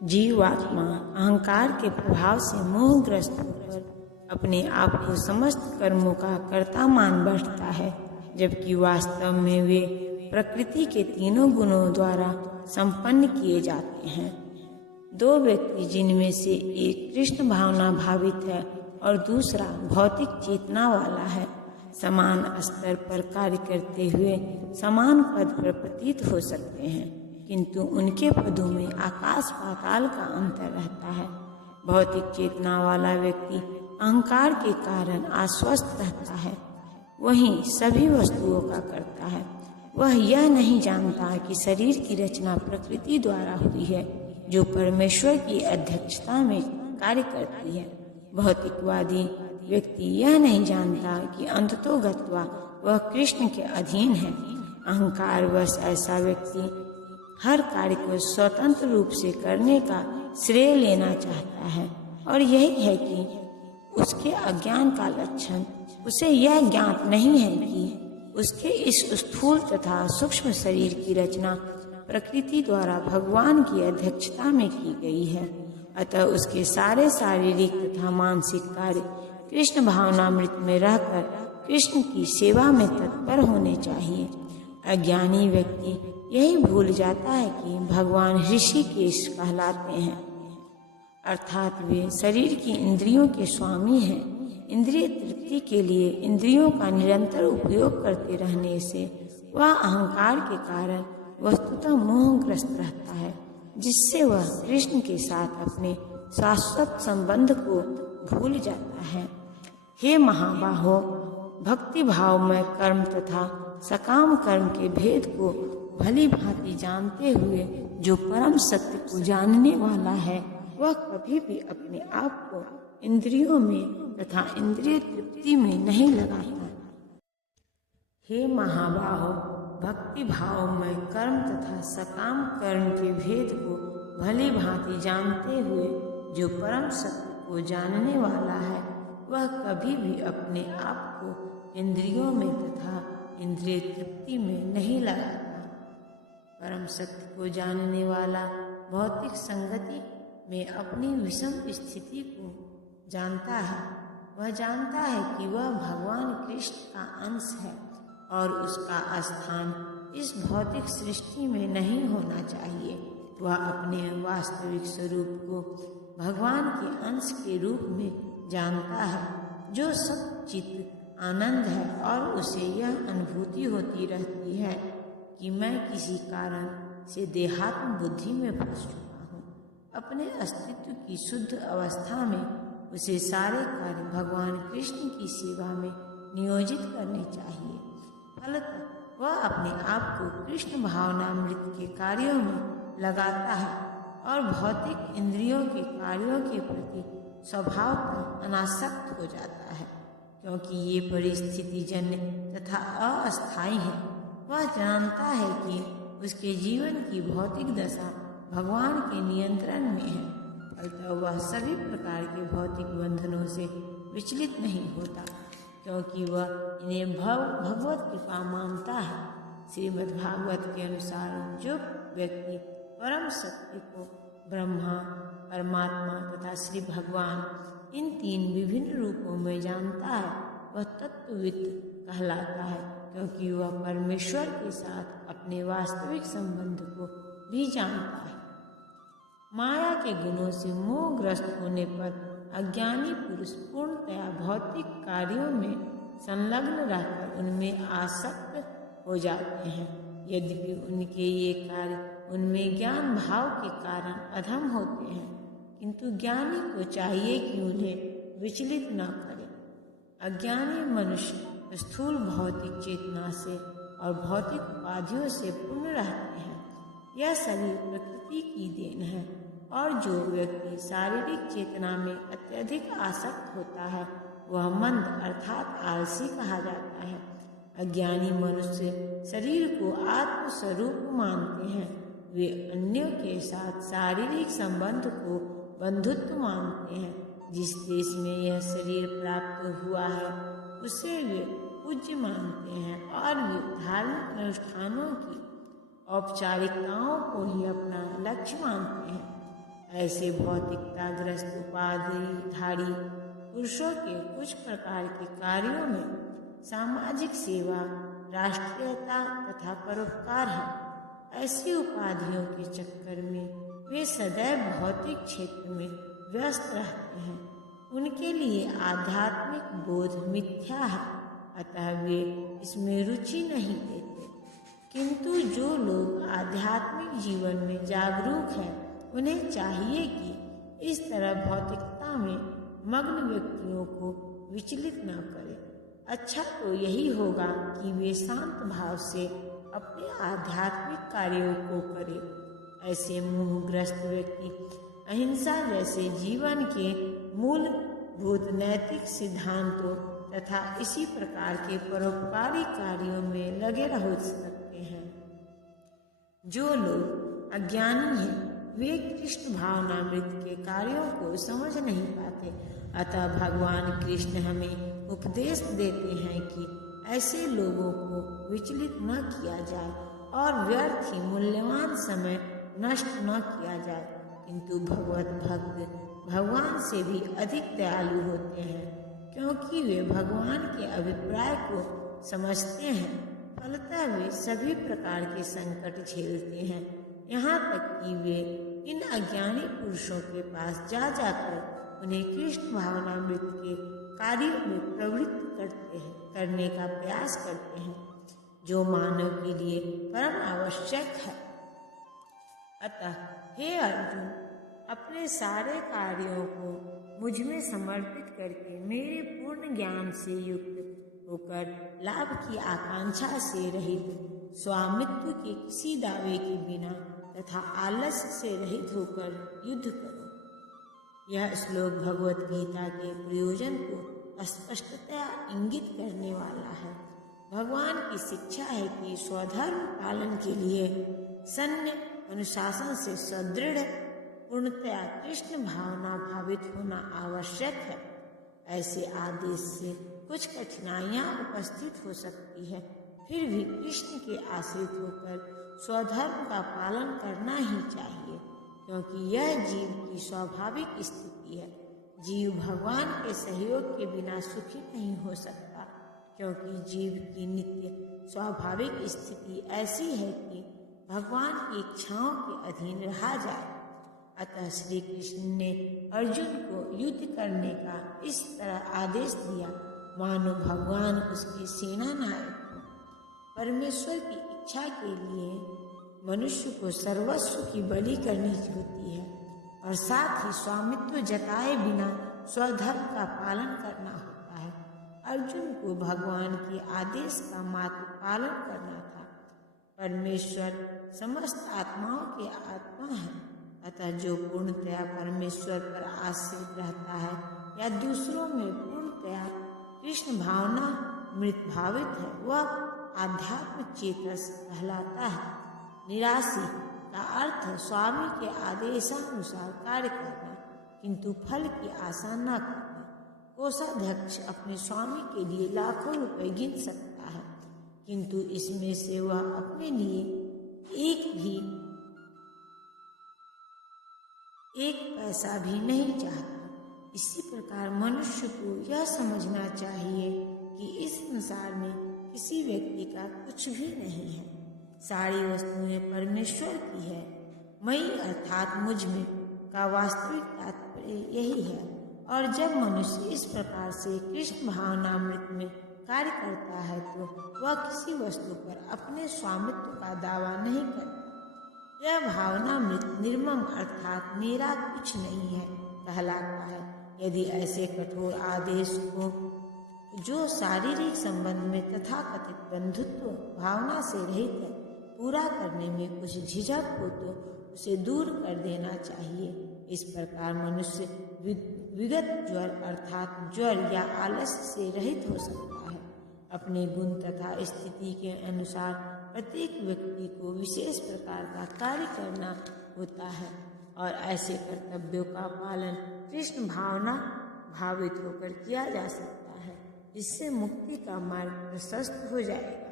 जीवात्मा अहंकार के प्रभाव से मोहग्रस्त होकर अपने आप को समस्त कर्मों का कर्ता मान बैठता है, जबकि वास्तव में वे प्रकृति के तीनों गुणों द्वारा संपन्न किए जाते हैं। दो व्यक्ति जिनमें से एक कृष्ण भावना भावित है और दूसरा भौतिक चेतना वाला है, समान स्तर पर कार्य करते हुए समान पद पर प्रतीत हो सकते हैं, किंतु उनके पदों में आकाश पाताल का अंतर रहता है। भौतिक चेतना वाला व्यक्ति अहंकार के कारण अस्वस्थ रहता है, वहीं सभी वस्तुओं का करता है। वह यह नहीं जानता कि शरीर की रचना प्रकृति द्वारा हुई है, जो परमेश्वर की अध्यक्षता में कार्य करती है। भौतिकवादी व्यक्ति यह नहीं जानता कि अंततोगत्वा वह कृष्ण के अधीन है। अहंकारवश ऐसा व्यक्ति हर कार्य को स्वतंत्र रूप से करने का श्रेय लेना चाहता है, और यही है कि उसके अज्ञान का लक्षण। उसे यह ज्ञात नहीं है कि उसके इस स्थूल तथा सूक्ष्म शरीर की रचना प्रकृति द्वारा भगवान की अध्यक्षता में की गई है। अतः उसके सारे शारीरिक तथा मानसिक कार्य कृष्ण भावनामृत में रहकर कृष्ण की सेवा में तत्पर होने चाहिए। अज्ञानी व्यक्ति यही भूल जाता है कि भगवान ऋषिकेश कहलाते हैं, अर्थात वे शरीर की इंद्रियों के स्वामी हैं। इंद्रिय तृप्ति के लिए इंद्रियों का निरंतर उपयोग करते रहने से वह अहंकार के कारण वस्तुतः मोहग्रस्त रहता है, जिससे वह कृष्ण के साथ अपने शाश्वत संबंध को भूल जाता है। हे महाबाहो, भक्ति भावमय कर्म तथा सकाम कर्म के भेद को भली भांति जानते हुए जो परम सत्य को जानने वाला है, वह कभी भी अपने आप को इंद्रियों में तथा इंद्रिय तृप्ति में नहीं लगाता। हे महाबाहो, भक्ति भावमय कर्म तथा सकाम कर्म के भेद को भली भांति जानते हुए जो परम सत्य को जानने वाला है, वह कभी भी अपने आप को इंद्रियों में तथा इंद्रिय तृप्ति में नहीं लगाता। परम सत्य को जानने वाला भौतिक संगति में अपनी विषम स्थिति को जानता है। वह जानता है कि वह भगवान कृष्ण का अंश है और उसका स्थान इस भौतिक सृष्टि में नहीं होना चाहिए। वह अपने वास्तविक स्वरूप को भगवान के अंश के रूप में जानता है, जो सच्चित आनंद है, और उसे यह अनुभूति होती रहती है कि मैं किसी कारण से देहात्म बुद्धि में फंस चुका हूँ। अपने अस्तित्व की शुद्ध अवस्था में उसे सारे कार्य भगवान कृष्ण की सेवा में नियोजित करने चाहिए। फलतः वह अपने आप को कृष्ण भावनामृत के कार्यों में लगाता है और भौतिक इंद्रियों के कार्यों के प्रति स्वभावतः अनासक्त हो जाता है, क्योंकि ये परिस्थितिजन्य तथा अस्थायी है। वह जानता है कि उसके जीवन की भौतिक दशा भगवान के नियंत्रण में है, अतः वह सभी प्रकार के भौतिक बंधनों से विचलित नहीं होता, क्योंकि वह इन्हें भगवत कृपा मानता है। श्रीमद्भागवत के अनुसार जो व्यक्ति परम सत्य को ब्रह्मा, परमात्मा तथा श्री भगवान इन तीन विभिन्न रूपों में जानता है, वह तत्वविद कहलाता है, क्योंकि वह परमेश्वर के साथ अपने वास्तविक संबंध को भी जानता है। माया के गुणों से मोहग्रस्त होने पर अज्ञानी पुरुष पूर्णतया भौतिक कार्यों में संलग्न रहकर उनमें आसक्त हो जाते हैं। यद्यपि उनके ये कार्य उनमें ज्ञान भाव के कारण अधम होते हैं, किंतु ज्ञानी को चाहिए कि उन्हें विचलित न करे। अज्ञानी मनुष्य स्थूल भौतिक चेतना से और भौतिक उपाधियों से पूर्ण रहते हैं। यह शरीर प्रकृति की देन है, और जो व्यक्ति शारीरिक चेतना में अत्यधिक आसक्त होता है, वह मंद अर्थात आलसी कहा जाता है। अज्ञानी मनुष्य शरीर को आत्मस्वरूप मानते हैं। वे अन्यों के साथ शारीरिक संबंध को बंधुत्व मानते हैं। जिस देश में यह शरीर प्राप्त हुआ है, उसे वे पूज्य मानते हैं, और वे धार्मिक अनुष्ठानों की औपचारिकताओं को ही अपना लक्ष्य मानते हैं। ऐसे भौतिकताग्रस्त उपाधिधारी पुरुषों के कुछ प्रकार के कार्यों में सामाजिक सेवा, राष्ट्रीयता तथा परोपकार है। ऐसी उपाधियों के चक्कर में वे सदैव भौतिक क्षेत्र में व्यस्त रहते हैं। उनके लिए आध्यात्मिक बोध मिथ्या है, अतः वे इसमें रुचि नहीं लेते। किंतु जो लोग आध्यात्मिक जीवन में जागरूक हैं, उन्हें चाहिए कि इस तरह भौतिकता में मग्न व्यक्तियों को विचलित न करें। अच्छा तो यही होगा कि वे शांत भाव से अपने आध्यात्मिक कार्यों को करें। ऐसे मोहग्रस्त व्यक्ति अहिंसा जैसे जीवन के मूलभूत नैतिक सिद्धांतों तथा इसी प्रकार के परोपकारी कार्यों में लगे रह सकते हैं। जो लोग अज्ञानी हैं, वे कृष्ण भावनामृत के कार्यों को समझ नहीं पाते। अतः भगवान कृष्ण हमें उपदेश देते हैं कि ऐसे लोगों को विचलित न किया जाए और व्यर्थ ही मूल्यवान समय नष्ट न किया जाए। किंतु भगवत भक्त भगवान से भी अधिक दयालु होते हैं, क्योंकि वे भगवान के अभिप्राय को समझते हैं। फलतः वे सभी प्रकार के संकट झेलते हैं, यहाँ तक कि वे इन अज्ञानी पुरुषों के पास जा जाकर उन्हें कृष्ण भावनामृत के कार्यों में प्रवृत्त करने का प्रयास करते हैं, जो मानव के लिए परम आवश्यक है। अतः हे अर्जुन, अपने सारे कार्यों को मुझ में समर्पित करके मेरे पूर्ण ज्ञान से युक्त होकर लाभ की आकांक्षा से रहित, स्वामित्व के किसी दावे के बिना तथा आलस्य से रहित होकर युद्ध करो। यह श्लोक भगवत गीता के प्रयोजन को स्पष्टतया इंगित करने वाला है। भगवान की शिक्षा है कि स्वधर्म पालन के लिए सन्य अनुशासन से सुदृढ़ पूर्णतया कृष्ण भावना भावित होना आवश्यक है। ऐसे आदेश से कुछ कठिनाइयां उपस्थित हो सकती है, फिर भी कृष्ण के आश्रित होकर स्वधर्म का पालन करना ही चाहिए, क्योंकि यह जीव की स्वाभाविक स्थिति है। जीव भगवान के सहयोग के बिना सुखी नहीं हो सकता, क्योंकि जीव की नित्य स्वाभाविक स्थिति ऐसी है कि भगवान की इच्छाओं के अधीन रहा जाए। अतः श्री कृष्ण ने अर्जुन को युद्ध करने का इस तरह आदेश दिया मानो भगवान उसके सेना नायक हो। परमेश्वर की इच्छा के लिए मनुष्य को सर्वस्व की बलि करनी होती है और साथ ही स्वामित्व जताए बिना स्वधर्म का पालन करना होता है। अर्जुन को भगवान के आदेश का मात्र पालन करना था। परमेश्वर समस्त आत्माओं के आत्मा है, अतः जो पूर्णतया परमेश्वर पर आश्रित रहता है या दूसरों में पूर्णतया कृष्ण भावना मृत भावित है, वह आध्यात्म चेतस कहलाता है। निराशी का अर्थ है स्वामी के आदेशानुसार कार्य करना, किंतु फल की आशा न करना। कोषाध्यक्ष अपने स्वामी के लिए लाखों रुपए गिन सकता है, किंतु इसमें से वह अपने लिए एक पैसा भी नहीं चाहता। इसी प्रकार मनुष्य को यह समझना चाहिए कि इस संसार में किसी व्यक्ति का कुछ भी नहीं है। सारी वस्तुएं परमेश्वर की है। मई अर्थात मुझ में का वास्तविक तात्पर्य यही है। और जब मनुष्य इस प्रकार से कृष्ण भावनामृत में कार्य करता है तो वह किसी वस्तु पर अपने स्वामित्व का दावा नहीं करता। यह भावनामृत निर्मम अर्थात मेरा कुछ नहीं है कहलाता है। यदि ऐसे कठोर आदेश को जो शारीरिक संबंध में तथाकथित बंधुत्व भावना से रहित है पूरा करने में कुछ झिझक हो तो उसे दूर कर देना चाहिए। इस प्रकार मनुष्य विगत ज्वर अर्थात ज्वर या आलस्य से रहित हो सकता है। अपने गुण तथा स्थिति के अनुसार प्रत्येक व्यक्ति को विशेष प्रकार का कार्य करना होता है और ऐसे कर्तव्यों का पालन कृष्ण भावना भावित होकर किया जा सकता है, जिससे मुक्ति का मार्ग प्रशस्त हो जाएगा।